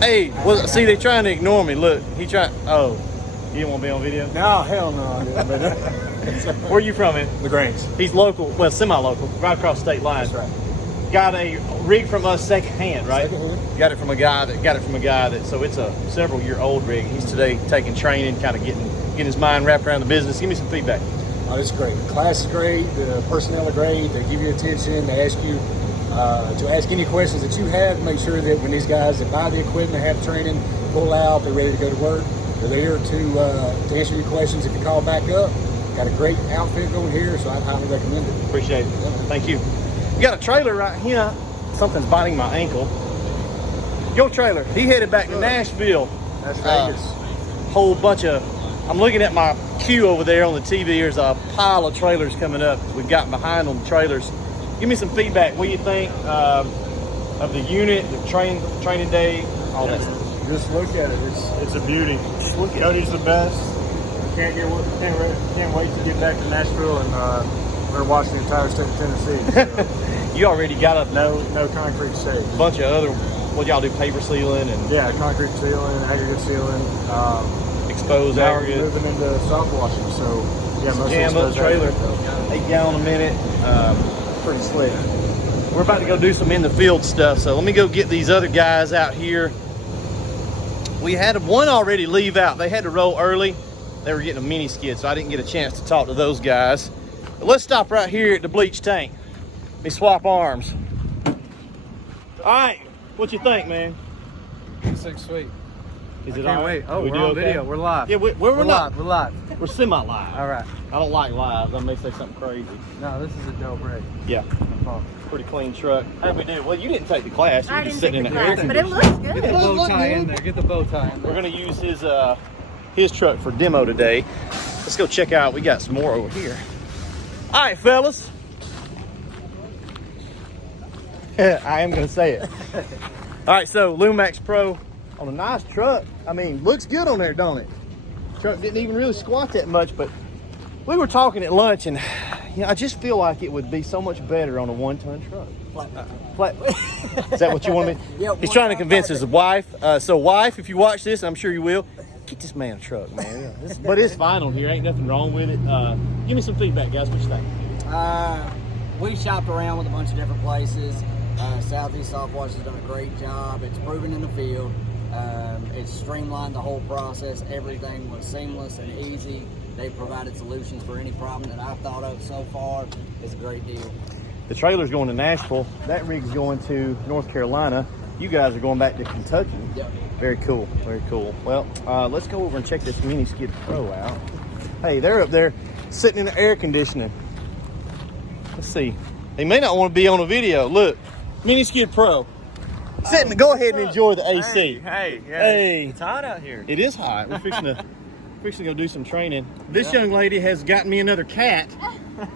Hey, well, see, they trying to ignore me. Look, he trying. Oh, you don't want to be on video? No, hell no. Where are you from, man? LaGrange. He's local, well, semi-local, right across state line. That's right. Got a rig from us secondhand, right? Secondhand. Got it from a guy that. So it's a several-year-old rig. He's today taking training, kind of getting his mind wrapped around the business. Give me some feedback. Oh, it's great. The class is great. The personnel are great. They give you attention. They ask you to ask any questions that you have. Make sure that when these guys that buy the equipment have training, pull out, they're ready to go to work. They're there to answer your questions if you call back up. Got a great outfit going here, so I'd highly recommend it. Appreciate it. Thank you. You got a trailer right here. Something's biting my ankle. Your trailer. He headed back to Nashville. That's Vegas. Whole bunch of. I'm looking at my queue over there on the TV. There's a pile of trailers coming up. We've gotten behind on the trailers. Give me some feedback. What do you think of the unit, the training day, all that stuff? Just look at it. It's a beauty. Cody's the best. Can't wait to get back to Nashville and we're gonna watch the entire state of Tennessee. So. You already got a no concrete stage. Bunch of other. What y'all do? Paper sealing and yeah, concrete sealing, aggregate sealing. Exposed now aggregate. We're moving into soft washing, so yeah, most jam up exposed trailer, aggregate. 8 gallon a minute. Pretty slick. We're about to go do some in the field stuff, so let me go get these other guys out here. We had one already leave out. They had to roll early. They were getting a mini skid, so I didn't get a chance to talk to those guys. But let's stop right here at the bleach tank. Let me swap arms. All right, what you think, man? It's like sweet. Is I it can't all right? wait. Oh, We we're do on okay? video. We're live. Yeah, we're not. live. We're live. We're semi-live. All right. I don't like live. I may say something crazy. No, this is a dope rig. Yeah. Pretty clean truck. How we do? Well, you didn't take the class. You I were just didn't sitting take in the the class, air but it conditioning. looks Get the good. bow tie in there. Get the bow tie in there. We're gonna use his truck for demo today. Let's go check out. We got some more over here. All right, fellas. I am gonna say it. All right, so Lumax Pro on a nice truck. I mean, looks good on there, don't it? Truck didn't even really squat that much, but we were talking at lunch, and I just feel like it would be so much better on a 1-ton truck. Flat. Is that what you want me? Yeah, He's trying to convince his wife. So, wife, if you watch this, I'm sure you will, get this man a truck, man. Yeah, but it's fine on here. Ain't nothing wrong with it. Give me some feedback, guys. What you think? We shopped around with a bunch of different places. Southeast Softwash has done a great job. It's proven in the field. It's streamlined the whole process. Everything was seamless and easy. They provided solutions for any problem that I've thought of so far. It's a great deal. The trailer's going to Nashville. That rig's going to North Carolina. You guys are going back to Kentucky. Yep. Very cool. Very cool. Well, let's go over and check this Mini Skid Pro out. Hey, they're up there sitting in the air conditioning. Let's see. They may not want to be on a video. Look, Mini Skid Pro. Sitting. Go ahead and enjoy the AC. Hey. It's hot out here. It is hot. We're fixing to go do some training. This young lady has gotten me another cat.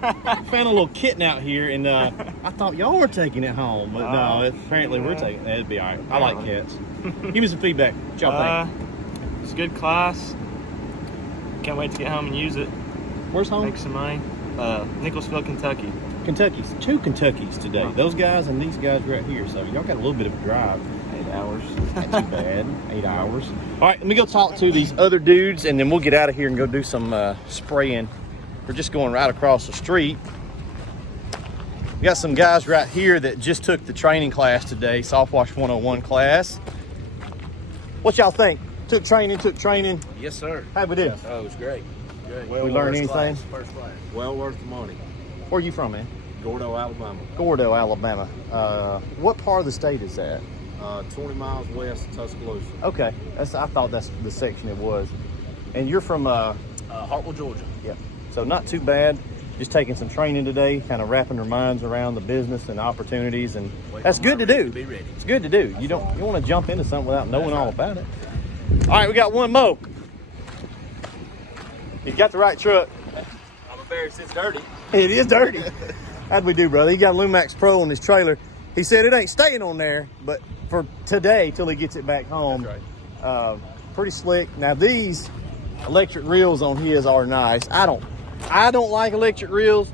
Found a little kitten out here, and I thought y'all were taking it home, but no, apparently we're taking it. It'd be all right. I like cats. Give me some feedback. What y'all think? It's a good class. Can't wait to get home and use it. Where's home? Make some money. Nicholsville, Kentucky. Kentucky's. 2 Kentuckys today. Those guys and these guys right here. So y'all got a little bit of a drive. 8 hours. Not too bad. 8 hours. All right, let me go talk to these other dudes, and then we'll get out of here and go do some spraying. We're just going right across the street. We got some guys right here that just took the training class today, Softwash 101 class. What y'all think? Took training. Yes, sir. How'd we do? Oh, it was great. Great. We learn anything? First class. Well worth the money. Where are you from, man? Gordo, Alabama. Gordo, Alabama. What part of the state is that? 20 miles west of Tuscaloosa. Okay, I thought that's the section it was. And you're from Hartwell, Georgia. yeah. So not too bad. Just taking some training today, kind of wrapping their minds around the business and opportunities, and that's good to do. Be ready. It's good to do. You want to jump into something without knowing all about it. All right, we got one more. You got the right truck. I'm embarrassed. It's dirty. It is dirty. How'd we do, brother? He got a Lumax Pro on his trailer. He said it ain't staying on there, but for today till he gets it back home. That's right. Pretty slick. Now these electric reels on his are nice. I don't like electric reels.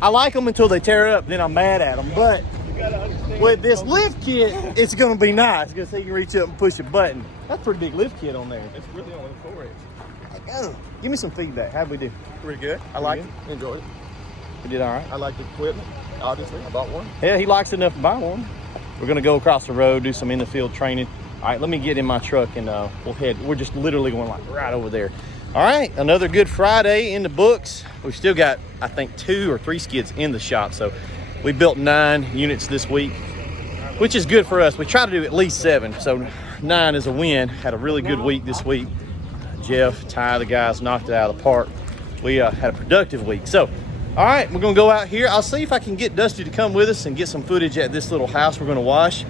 I like them until they tear up, then I'm mad at them. But gotta understand. With this lift kit, it's gonna be nice because he can reach up and push a button. That's a pretty big lift kit on there. It's really only 4 inch. Oh, give me some feedback. How'd we do? Pretty good. I like it. Enjoyed it. We did all right. I like the equipment. Obviously, I bought one. Yeah, he likes enough to buy one. We're gonna go across the road, do some in the field training. All right, let me get in my truck and we'll head. We're just literally going like right over there. All right, another good Friday in the books. We've still got, I think, 2 or 3 skids in the shop. So we built 9 units this week, which is good for us. We try to do at least 7, so 9 is a win. Had a really good week this week. Jeff, Ty, the guys knocked it out of the park. We had a productive week. So, all right, we're gonna go out here. I'll see if I can get Dusty to come with us and get some footage at this little house we're gonna wash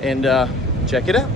and check it out.